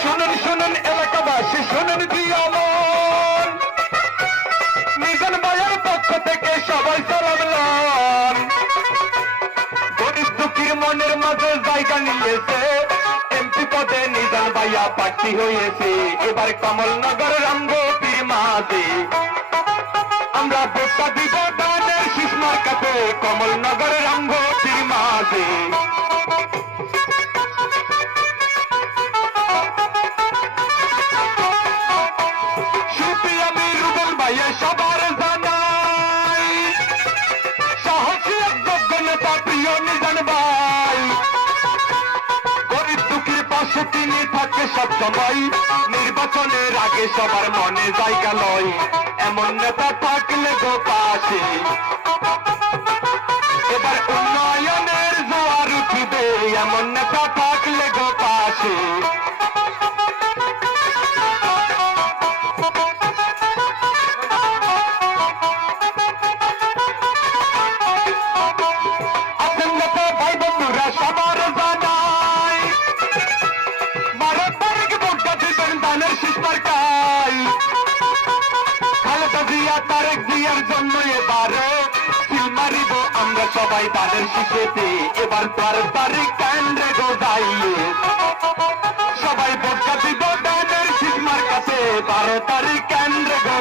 শুনুন শুনুন এলাকাবাসী, শুনুন দিয়া মন, মিজান ভাইয়ের পক্ষ থেকে সবাই সালাম লন। গরিব দুঃখীর মনের মাঝে জায়গা নিয়েছে, এমপি পদে নিজান ভাইয়া প্রার্থী হয়েছে। এবার কমলনগর রামগতির মাঝে আমরা ভোটটা দিব ধানের শীষ মার্কাতে, কমলনগর রামগতির মাঝে। শিল্পী আমি রুবেল ভাইয়া সবার জানাই, সাহসী এক যোগ্য নেতা প্রিয় নিজান ভাই। গরিব দুঃখীর পাশে তিনি থাকে সবসময়, নির্বাচনের আগে সবার মনে জায়গা লয়। এমন নেতা থাকলে গো পাশে এবার উন্নয়নের জোয়ার উঠিবে, এমন নেতা থাকলে গো পাশে। আছেন নেতা ভাই বন্ধুরা সবার জানাই, 12 তারিখ ভোটটা দিবেন ধানের শীষ মার্কায়। খালেদা জিয়া তারেক জিয়ার জন্য এবারে সিল মারিব আমরা সবাই ধানের শীষেতে। এবার 12 তারিখ কেন্দ্রে গো যাইয়ে সবাই ভোটটা দিব ধানের শীষ মার্কাতে, 12 তারিখ কেন্দ্রে গো